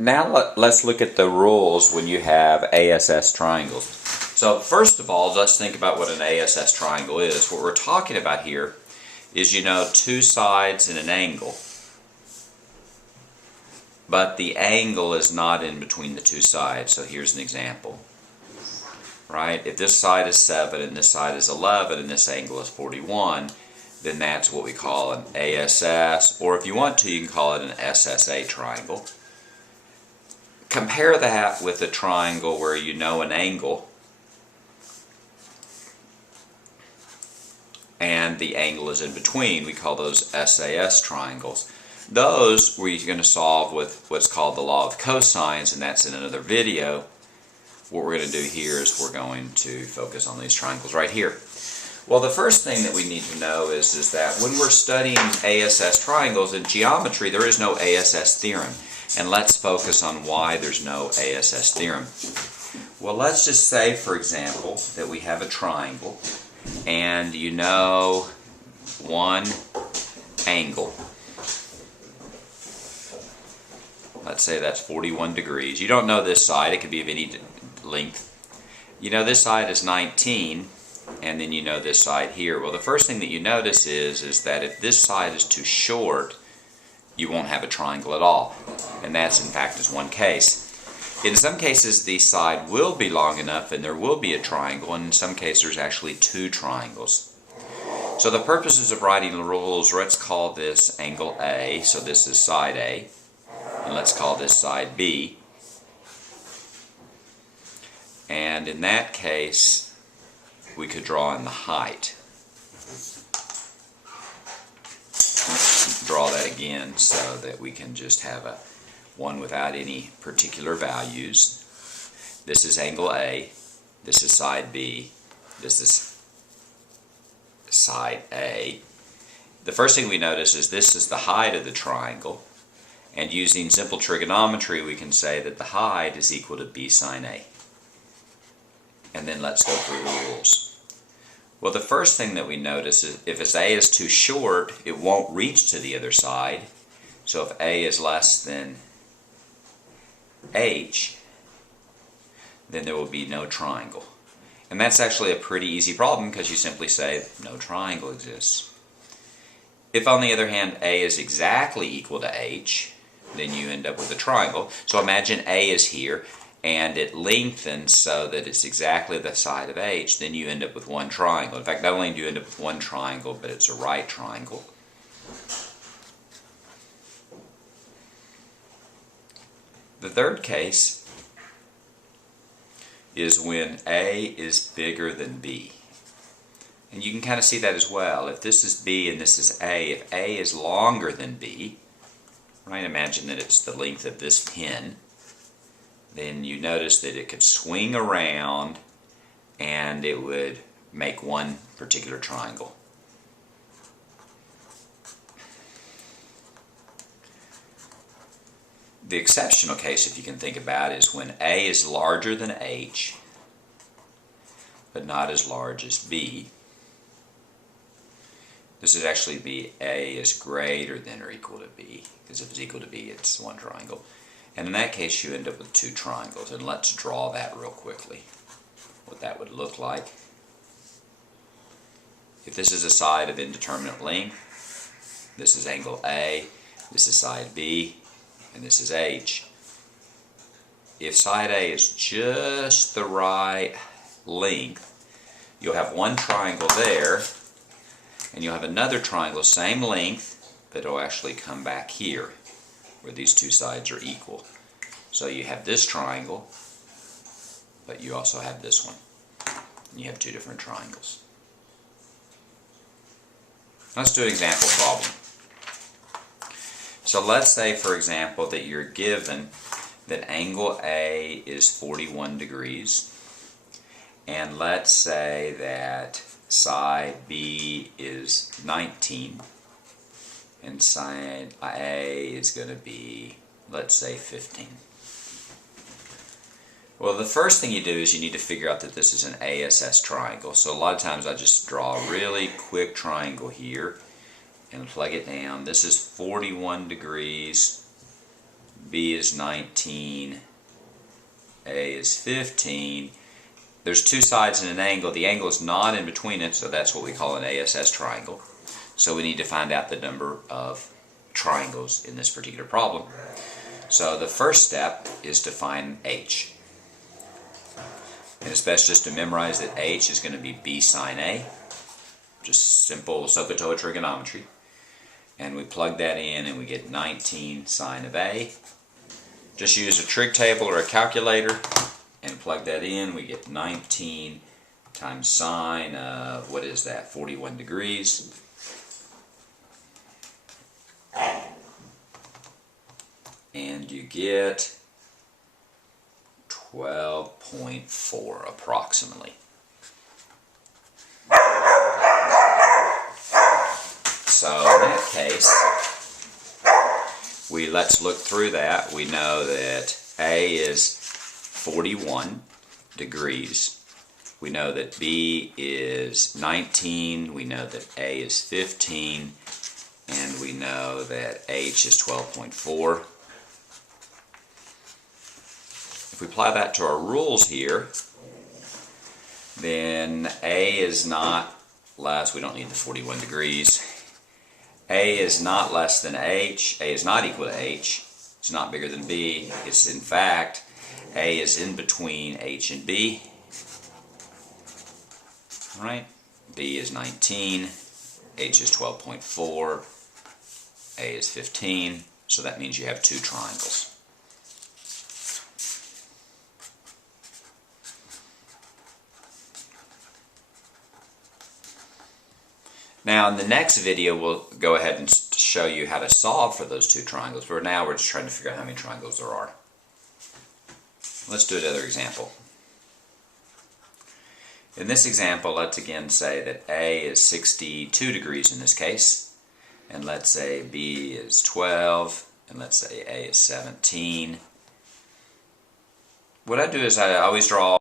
Now let's look at the rules when you have ASS triangles. So first of all, let's think about what an ASS triangle is. What we're talking about here is, two sides and an angle. But the angle is not in between the two sides. So here's an example. Right? If this side is 7 and this side is 11 and this angle is 41, then that's what we call an ASS, or if you want to, you can call it an SSA triangle. Compare that with a triangle where you know an angle and the angle is in between. We call those SAS triangles. Those we're going to solve with what's called the law of cosines, and that's in another video. What we're going to do here is we're going to focus on these triangles right here. Well, the first thing that we need to know is that when we're studying ASS triangles in geometry, there is no ASS theorem. And let's focus on why there's no ASS theorem. Well, let's just say, for example, that we have a triangle and you know one angle. Let's say that's 41 degrees. You don't know this side. It could be of any length. You know this side is 19, and then you know this side here. Well, the first thing that you notice is that if this side is too short, you won't have a triangle at all. And that's, in fact, is one case. In some cases, the side will be long enough and there will be a triangle, and in some cases there's actually two triangles. So the purposes of writing the rules, let's call this angle A, so this is side A, and let's call this side B. And in that case, we could draw in the height. Draw that again so that we can just have a one without any particular values. This is angle A, this is side B, this is side A. The first thing we notice is this is the height of the triangle, and using simple trigonometry we can say that the height is equal to B sine A. And then let's go through the rules. Well, the first thing that we notice is if A is too short, it won't reach to the other side. So if A is less than H, then there will be no triangle. And that's actually a pretty easy problem because you simply say no triangle exists. If, on the other hand, A is exactly equal to H, then you end up with a triangle. So imagine A is here and it lengthens so that it's exactly the side of H, then you end up with one triangle. In fact, not only do you end up with one triangle, but it's a right triangle. The third case is when A is bigger than B. And you can kind of see that as well. If this is B and this is A, if A is longer than B, right, imagine that it's the length of this pin, then you notice that it could swing around and it would make one particular triangle. The exceptional case, if you can think about it, is when A is larger than H, but not as large as B. This would actually be A is greater than or equal to B, because if it's equal to B, it's one triangle. And in that case, you end up with two triangles. And let's draw that real quickly, what that would look like. If this is a side of indeterminate length, this is angle A, this is side B, and this is H. If side A is just the right length, you'll have one triangle there, and you'll have another triangle, same length, but it'll actually come back here, where these two sides are equal. So you have this triangle, but you also have this one. And you have two different triangles. Let's do an example problem. So let's say, for example, that you're given that angle A is 41 degrees, and let's say that side B is 19, and side A is going to be, let's say, 15. Well, the first thing you do is you need to figure out that this is an ASS triangle. So a lot of times I just draw a really quick triangle here and plug it down. This is 41 degrees. B is 19, A is 15. There's two sides and an angle. The angle is not in between it, so that's what we call an ASS triangle. So we need to find out the number of triangles in this particular problem. So the first step is to find H. And it's best just to memorize that H is going to be B sine A. Just simple SOHCAHTOA trigonometry. And we plug that in and we get 19 sine of A. Just use a trig table or a calculator and plug that in. We get 19 times sine of, what is that, 41 degrees. And you get 12.4 approximately. So in that case, let's look through that. We know that A is 41 degrees. We know that B is 19. We know that A is 15. And we know that H is 12.4. If we apply that to our rules here, then A is not less, we don't need the 41 degrees. A is not less than H. A is not equal to H. It's not bigger than B. It's in fact, A is in between H and B. All right? B is 19. H is 12.4. A is 15. So that means you have two triangles. Now in the next video we'll go ahead and show you how to solve for those two triangles, but now we're just trying to figure out how many triangles there are. Let's do another example. In this example, let's again say that A is 62 degrees in this case, and let's say B is 12, and let's say A is 17. What I do is I always draw